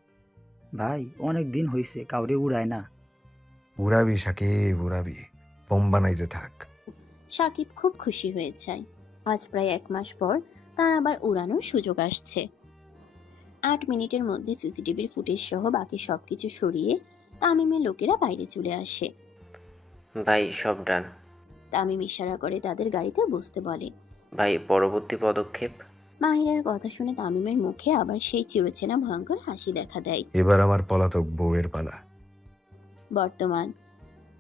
ভাই অনেক দিন হয়েছে কাউরে উড়ায় না। উড়াবি সাকিব, উড়াবি। বোম বানাইতে থাক। সাকিব খুব খুশি হয়ে যায়। আজ প্রায় 1 মাস পর তার আবার উড়ানোর সুযোগ আসছে। 8 মিনিটের মধ্যে সিসিটিভির ফুটেজ সহ বাকি সবকিছু সরিয়ে তামিমের লোকেরা বাইরে চলে আসে। ভাই সব ডান। তামিম ইশারা করে তাদের গাড়িতে বসতে বলে। ভাই পরবর্তী পদক্ষেপ? মাহিরের কথা শুনে তামিমের মুখে আবার সেই চিরচেনা ভয়ঙ্কর হাসি দেখা দেয়। এবার আমার পলাতক বউয়ের পালা। বর্তমান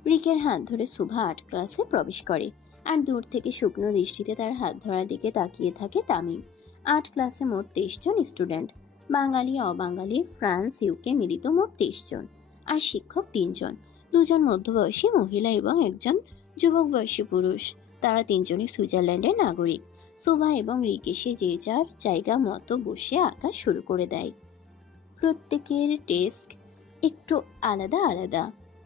রিকের হাত ধরে শুভা 8 ক্লাসে প্রবেশ করে, আর দূর থেকে শুকনো দৃষ্টিতে তার হাত ধরার দিকে তাকিয়ে থাকে তামিম। 8 ক্লাসে মোট 23 জন স্টুডেন্ট, বাঙালি, অবাঙালি, ফ্রান্স, ইউকে মিলিত মোট 23 জন, আর শিক্ষক 3 জন, 2 জন মধ্যবয়সী মহিলা এবং একজন যুবক বয়সী পুরুষ। তারা 3 জনই সুইজারল্যান্ডের নাগরিক। শুভা এবং রিক এসে যে যার জায়গা মতো বসে আঁকা শুরু করে দেয়। প্রত্যেকের ডেস্ক একটু আলাদা আলাদা,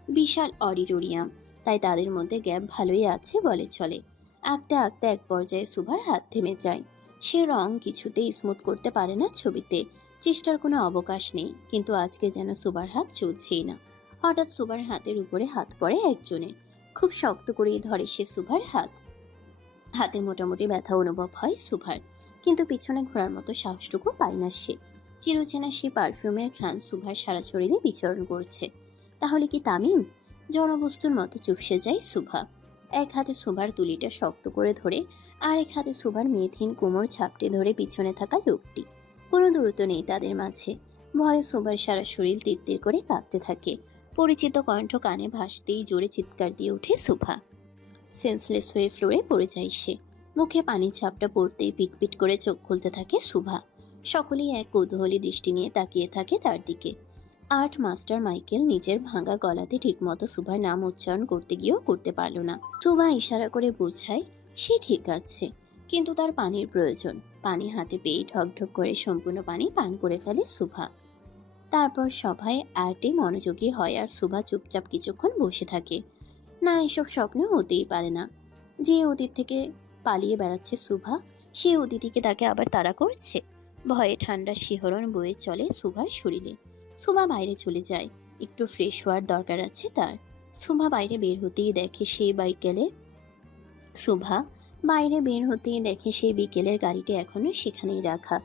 বিশাল অডিটোরিয়াম, তাই তাদের মধ্যে গ্যাপ ভালোই আছে বলে চলে। আঁকতে আঁকতে এক পর্যায়ে শুভার হাত থেমে যায়। সে রং কিছুতেই স্মুথ করতে পারে না ছবিতে, চেষ্টার কোনো অবকাশ নেই, কিন্তু আজকে যেন শুভার হাত চলছেই না। হঠাৎ শুভার হাতের উপরে হাত পড়ে একজনের, খুব শক্ত করেই ধরে সে শুভার হাত। হাতে মোটামুটি ব্যথা অনুভব হয় শুভার, কিন্তু পিছনে ঘোরার মতো সাহসটুকু পায় না সে। চিরচেনা সে পারফিউমের ঘ্রাণ শুভার সারা শরীরে বিচরণ করছে। তাহলে কি তামিম? জড়বস্তুর মতো চুপসে যায় শুভা। এক হাতে শুভার তুলিটা শক্ত করে ধরে, আর এক হাতে শুভার মেয়েথিন কোমর ছাপটে ধরে পিছনে থাকা লোকটি। কোনো দূরত্ব নেই তাদের মাঝে। ভয়ে শুভার সারা শরীর তিত্তির করে কাঁপতে থাকে। পরিচিত কণ্ঠ কানে ভাসতেই জোরে চিৎকার দিয়ে ওঠে শুভা। সেন্সলেস হয়ে ফ্লোরে পড়ে যায় সে। মুখে পানির ঝাপটা পড়তেই পিটপিট করে চোখ খুলতে থাকে শুভা। সকলেই এক কৌতূহলী দৃষ্টি নিয়ে তাকিয়ে থাকে তার দিকে। আর্ট মাস্টার মাইকেল নিজের ভাঙা গলাতে ঠিকমতো শুভার নাম উচ্চারণ করতে গিয়েও করতে পারল না। শুভা ইশারা করে বোঝায় সে ঠিক আছে, কিন্তু তার পানির প্রয়োজন। পানি হাতে পেয়ে ঢকঢক করে সম্পূর্ণ পানি পান করে ফেলে শুভা। তারপর সবাই আর্টে মনোযোগী হয়, আর শুভা চুপচাপ কিছুক্ষণ বসে থাকে। না, এসব স্বপ্ন হতেই পারে না। যে অতীত থেকে পালিয়ে বেড়াচ্ছে শুভা, সে অতিথিকে তাকে আবার তাড়া করছে। ভয়ে ঠান্ডা শিহরণ বয়ে চলে শুভার শরীরে। শুভা বাইরে চলে যায়, একটু ফ্রেশ হওয়ার দরকার আছে তার। শুভা বাইরে বের হতেই দেখে সেই বিকেলের গাড়িটি এখনো সেখানেই রাখা।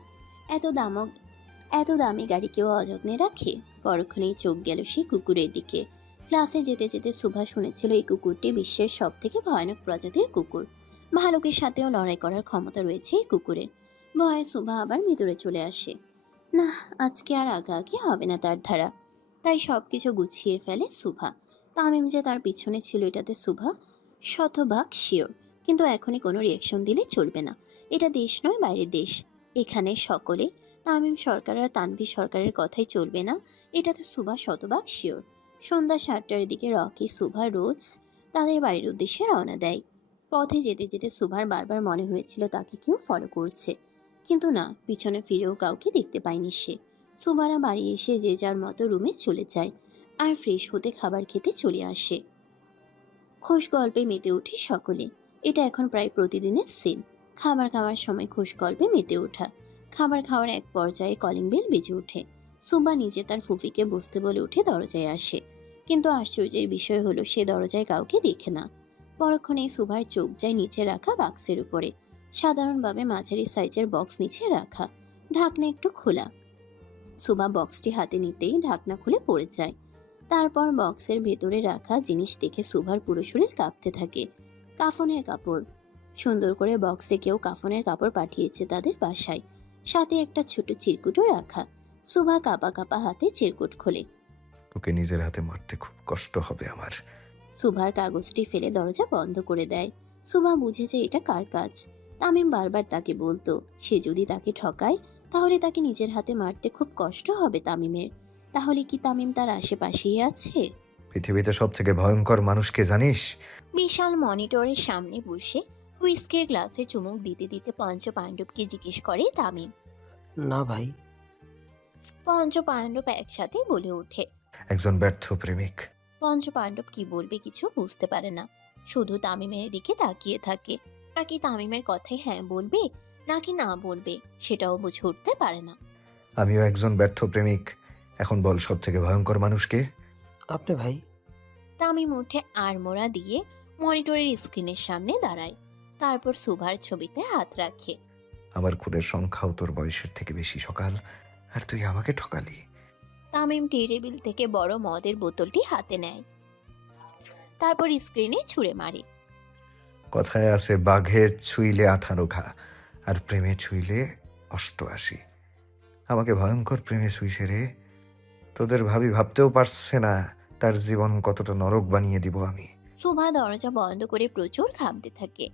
এত দামি গাড়ি কেউ অযত্নে রাখে? পরক্ষণেই চোখ গেল সেই কুকুরের দিকে। ক্লাসে যেতে যেতে শুভা শুনেছিল এই কুকুরটি বিশ্বের সব থেকে ভয়ানক প্রজাতির কুকুর। ভালুকের সাথেও লড়াই করার ক্ষমতা রয়েছে এই কুকুরের। ভয়ে শুভা আবার ভিতরে চলে আসে। না, আজকে আর আগাআগি হবে না তার ধারা। তাই সবকিছু গুছিয়ে ফেলে শুভা। তামিম যে তার পিছনে ছিল এটাতে শুভা শতভাগ শিওর, কিন্তু এখনই কোনো রিয়াকশন দিলে চলবে না। এটা দেশ নয়, বাইরের দেশ। এখানে সকলে তামিম সরকার আর তানভীর সরকারের কথাই চলবে না, এটা তো শুভা শতভাগ শিওর। সন্ধ্যা 7টার দিকে রকি শুভা রোজ তাদের বাড়ির উদ্দেশ্যে রওনা দেয়। পথে যেতে যেতে শুভার বারবার মনে হয়েছিল তাকে কেউ ফলো করছে, কিন্তু না, পিছনে ফিরেও কাউকে দেখতে পায়নি সে। শুভারা বাড়ি এসে যে যার মতো রুমে চলে যায়, আর ফ্রেশ হতে খাবার খেতে চলে আসে। খোশ গল্পে মেতে ওঠে সকলে। এটা এখন প্রায় প্রতিদিনের সিন। খাবার খাওয়ার সময় খোশ গল্পে মেতে ওঠা। খাবার খাওয়ার এক পর্যায়ে কলিং বেল বেজে ওঠে। শুভা নিজে তার ফুফিকে বসতে বলে উঠে দরজায় আসে, কিন্তু আশ্চর্যের বিষয় হলো সে দরজায় কাউকে দেখে না। পরক্ষণেই শুভার চোখ যায় নিচে রাখা বাক্সের উপরে। সাধারণভাবে মাঝারি সাইজের বক্স নিচে রাখা, ঢাকনা একটু খোলা। শুভা বক্সটি হাতে নিতেই ঢাকনা খুলে পড়ে যায়। তারপর বক্সের ভেতরে রাখা জিনিস দেখে শুভার পুরো শরীর কাঁপতে থাকে। কাফনের কাপড়। সুন্দর করে বক্সে কেউ কাফনের কাপড় পাঠিয়েছে তাদের বাসায়, সাথে একটা ছোট চিরকুটও রাখা। শুভা কাঁপা কাঁপা হাতে চিরকুট খোলে। তোকে নিজের হাতে মারতে খুব কষ্ট হবে আমার। শুভার কাগজটি ফেলে দরজা বন্ধ করে দেয়। শুভা বুঝেছে এটা কার কাজ। তামিম বারবার তাকে বলতো সে যদি তাকে ঠকায় তাহলে তাকে নিজের হাতে মারতে খুব কষ্ট হবে তামিমের। তাহলে কি তামিম তার আশেপাশেই আছে? পৃথিবীতে সব থেকে ভয়ঙ্কর মানুষকে জানিস? বিশাল মনিটরের সামনে বসে হুইস্কির গ্লাসে চুমুক দিতে দিতে পঞ্চপাণ্ডবকে জিজ্ঞেস করে তামিম। না ভাই। পঞ্চপাণ্ডব একসাথে বলে ওঠে। একজন ব্যর্থ প্রেমিক। পঞ্চপাণ্ডব কি বলবে কিছু বুঝতে পারে না, শুধু তামিমের দিকে তাকিয়ে থাকে। নাকি তামিমের কথায় হ্যাঁ বলবে নাকি না বলবে সেটাও বুঝে উঠতে পারে না। আমিও একজন ব্যর্থ প্রেমিক। এখন বল, সব থেকে ভয়ঙ্কর মানুষকে? আপনি ভাই। তামিম উঠে আড়মোড়া দিয়ে মনিটরের স্ক্রিনের সামনে দাঁড়ায়, তারপর শুভার ছবিতে হাত রাখে। আমার খুনের সংখ্যাও তোর বয়সের থেকে বেশি সকাল, আর তুই আমাকে ঠকালি। তামিম টেবিল থেকে বড় মদের বোতলটি হাতে নেয়, তারপর স্ক্রিনে ছুঁড়ে মারে। কথায় আছে বাঘে ছুঁইলে 18 ঘা, আর প্রেমে ছুঁইলে 88। আমাকে ভয়ঙ্কর প্রেমে ছুঁইছে রে। তোদের ভাবতেও পারছে না তার জীবন কতটা নরক বানিয়ে দিব আমি। সুভা দরজা বন্ধ করে প্রচুর ঘামতে থাকে।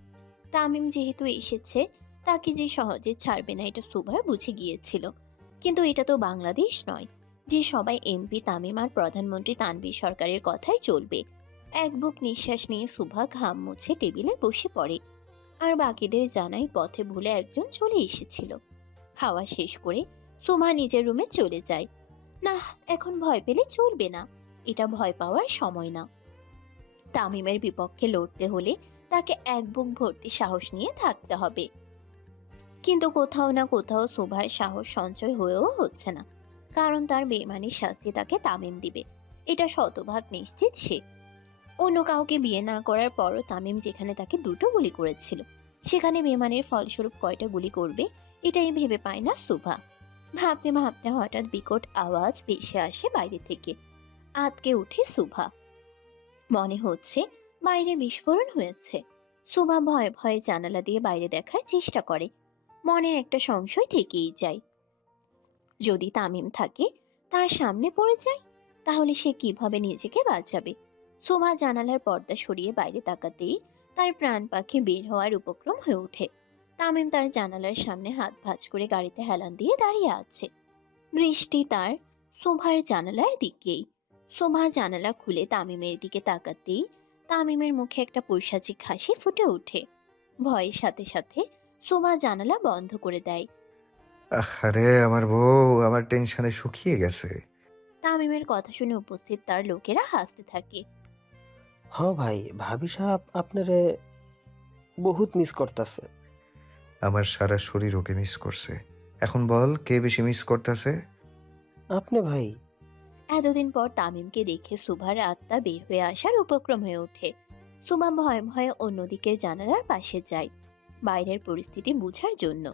তামিম যেহেতু এসেছে, তাকে যে সহজে ছাড়বে না এটা সুভার বুঝে গিয়েছিল। কিন্তু এটা তো বাংলাদেশ নয় যে সবাই এমপি তামিম আর প্রধানমন্ত্রী তানভীর সরকারের কথাই চলবে। এক বুক নিঃশ্বাস নিয়ে সুভা ঘাম মুছে টেবিলে বসে পড়ে। আর বাকিদের জানাই পথে ভুলে একজন চলে এসেছিল। খাওয়া শেষ করে সুভা নিজের রুমে চলে যায়। না, এখন ভয় পেলে চলবে না, এটা ভয় পাওয়ার সময় না। তামিমের বিপক্ষে লড়তে হলে তাকে এক বুক ভর্তি সাহস নিয়ে থাকতে হবে। কিন্তু কোথাও না কোথাও সুভার সাহস সঞ্চয় হয়েও হচ্ছে না, কারণ তার বেইমানির শাস্তি তাকে তামিম দিবে, এটা শতভাগ নিশ্চিত সে। অন্য কাউকে বিয়ে না করার পরও তামিম যেখানে তাকে দুটো গুলি করেছিল, সেখানে বেইমানির ফলস্বরূপ কয়টা গুলি করবে এটাই ভেবে পায় না সুভা। ভাবতে ভাবতে হঠাৎ বিকট আওয়াজ ভেসে আসে বাইরে থেকে। আঁতকে উঠে সুভা, মনে হচ্ছে বাইরে বিস্ফোরণ হয়েছে। সুভা ভয়ে ভয়ে জানালা দিয়ে বাইরে দেখার চেষ্টা করে। মনে একটা সংশয় থেকেই যায়, যদি তামিম থাকে তার সামনে পড়ে যায় তাহলে সে কিভাবে নিজেকে বাঁচাবে। সুভা জানালার পর্দা সরিয়ে বাইরে তাকাতেই তার প্রাণ পাখি বের হওয়ার উপক্রম হয়ে ওঠে। তামিম তার জানালার সামনে হাত ভাঁজ করে গাড়িতে হেলান দিয়ে দাঁড়িয়ে আছে। বৃষ্টি তার শোভার জানালার দিকেই। শোভা জানালা খুলে তামিমের দিকে তাকাতেই তামিমের মুখে একটা পৈশাচিক হাসি ফুটে ওঠে। ভয়ের সাথে সাথে শোভা জানালা বন্ধ করে দেয়। আরে আমার বউ আমার টেনশনে শুকিয়ে গেছে। তামিমের কথা শুনে উপস্থিত তার লোকেরা হাসতে থাকে। হ ভাই, ভাবি সাহেব আপনারে বহুত মিস করতেছে। আমার সারা শরীর ওকে মিস করছে। এখন বল কে বেশি মিস করতেছে? আপনি ভাই। এতদিন পর তামিমকে দেখে সুভার আত্মা বের হয়ে আসার উপক্রম হয়ে ওঠে। সুভা ভয়ে ভয়ে অন্যদিকের জানালার পাশে যায় বাইরের পরিস্থিতি বুঝার জন্য।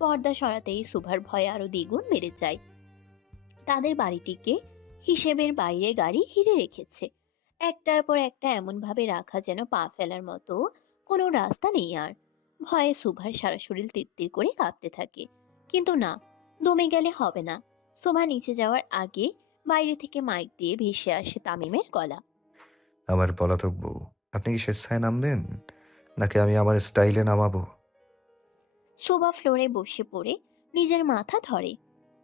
পর্দা সরাতেই সুভার ভয় আরো দ্বিগুণ বেড়ে যায়। তাদের বাড়িটিকে হিসেবের বাইরে গাড়ি ঘিরে রেখেছে, একটার পর একটা এমন ভাবে রাখা যেন পা ফেলার মতো কোনো রাস্তা নেই আর। ভয়ে সুভার সারা শরীর তিত্তির করে কাঁপতে থাকে। কিন্তু না, দমে গেলে হবে না। শোভা নিচে যাওয়ার আগে বাইরে থেকে মাইক দিয়ে ভেসে আসে তামিমের গলা। আমার পলাতক বউ, আপনি কি স্বেচ্ছায় নামবেন নাকি আমি আমার স্টাইলে নামাবো? শোভা ফ্লোরে বসে পড়ে নিজের মাথা ধরে।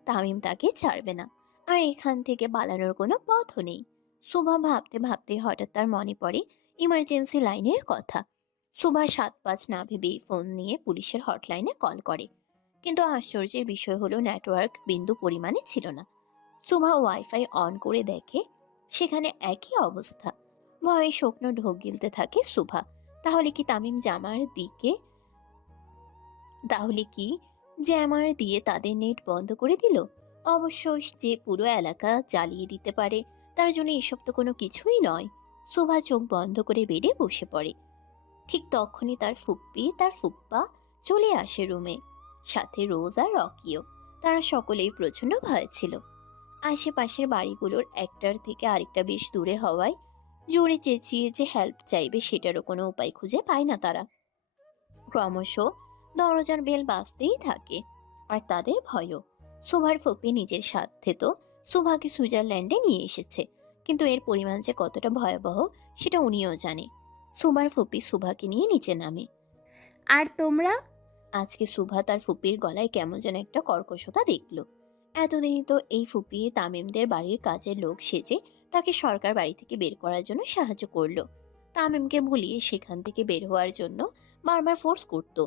তামিম তাকে ছাড়বে না, আর এখান থেকে পালানোর কোনো পথও নেই। শোভা ভাবতে ভাবতে হঠাৎ তার মনে পড়ে ইমার্জেন্সি লাইনের কথা। শোভা 7-5 না ভেবেই ফোন নিয়ে পুলিশের হটলাইনে কল করে। কিন্তু আশ্চর্যের বিষয় হলো নেটওয়ার্ক বিন্দু পরিমাণে ছিল না। শোভা ওয়াইফাই অন করে দেখে সেখানে একই অবস্থা। ভয়ে শুকনো ঢোক গিলতে থাকে শোভা। তাহলে কি তামিম জামার দিকে তাহলে কি জ্যামার দিয়ে তাদের নেট বন্ধ করে দিল? অবশ্য যে পুরো এলাকা জ্বালিয়ে দিতে পারে তার জন্য এসব তো কোনো কিছুই নয়। শোভা চোখ বন্ধ করে বেডে বসে পড়ে। ঠিক তখনই তার ফুপ্পি তার ফুপ্পা চলে আসে রুমে, সাথে রোজ আর রকিও। তারা সকলেই প্রচন্ড ভয় ছিল। আশেপাশের বাড়িগুলোর একটার থেকে আরেকটা বেশ দূরে হওয়ায় জোরে চেঁচিয়ে যে হেল্প চাইবে সেটারও কোনো উপায় খুঁজে পায় না তারা। ক্রমশ দরজার বেল বাজতেই থাকে, আর তাদের ভয়ও। শোভার ফুপি নিজের স্বার্থে তো শোভাকে সুইজারল্যান্ডে নিয়ে এসেছে, কিন্তু এর পরিমাণ যে কতটা ভয়াবহ সেটা উনিও জানে। শোভার ফুপি শোভাকে নিয়ে নিচে নামে। আর তোমরা? আজকে শোভা তার ফুপির গলায় কেমন যেন একটা কর্কশতা দেখল। এতদিনই তো এই ফুপি তামিমদের বাড়ির কাজের লোক সেজে তাকে সরকার বাড়ি থেকে বের করার জন্য সাহায্য করলো। তামিমকে ভুলিয়ে সেখান থেকে বের হওয়ার জন্য বারবার ফোর্স করত।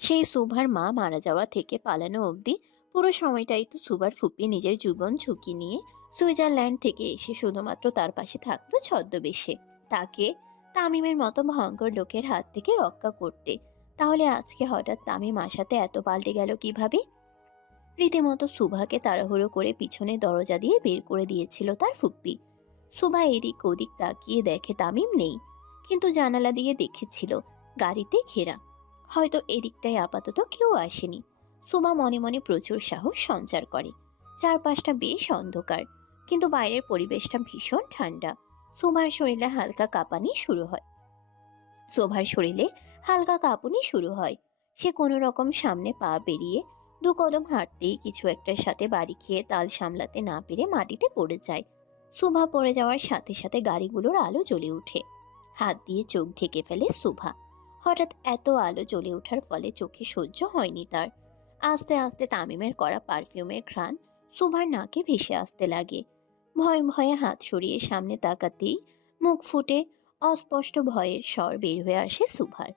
সেই শোভার মা মারা যাওয়া থেকে পালানো অবধি পুরো সময়টাই তো শোভার ফুপি নিজের জীবন ঝুঁকি নিয়ে সুইজারল্যান্ড থেকে এসে শুধুমাত্র তার পাশে থাকতো ছদ্মবেশে, তাকে তামিমের মতো ভয়ঙ্কর লোকের হাত থেকে রক্ষা করতে। তাহলে আজকে হঠাৎ তামিম আসাতে এত পাল্টে গেল কিভাবে? রীতিমতো সুভাকে তাড়াহুড়ো করে পিছনে দরজা দিয়ে বের করে দিয়েছিল তার ফুপ্পি। সুভা এদিক ওদিক তাকিয়ে দেখে তামিম নেই, কিন্তু জানালা দিয়ে দেখেছিল গাড়িতে ঘেরা। হয়তো এদিকটায় আপাতত কেউ আসেনি। সুভা মনে মনে প্রচুর সাহস সঞ্চার করে। চারপাশটা বেশ অন্ধকার, কিন্তু বাইরের পরিবেশটা ভীষণ ঠান্ডা। সুভার শরীরে হালকা কাঁপানি শুরু হয়। সে কোনো রকম সামনে পা বেরিয়ে 2 কদম হাঁটতেই কিছু একটার সাথে বাড়ি খেয়ে তাল সামলাতে না পেরে মাটিতে পড়ে যায়। সুভা পড়ে যাওয়ার সাথে সাথে গাড়িগুলোর আলো জ্বলে ওঠে। হাত দিয়ে চোখ ঢেকে ফেলে সুভা। হঠাৎ এত আলো জ্বলে ওঠার ফলে চোখে সহ্য হয়নি তার। আস্তে আস্তে তামিমের করা পারফিউমের ঘ্রাণ সুভার নাকে ভেসে আসতে লাগে। ভয়ে ভয়ে হাত সরিয়ে সামনে তাকাতেই মুখ ফুটে অস্পষ্ট ভয়ের স্বর বের হয়ে আসে সুভার।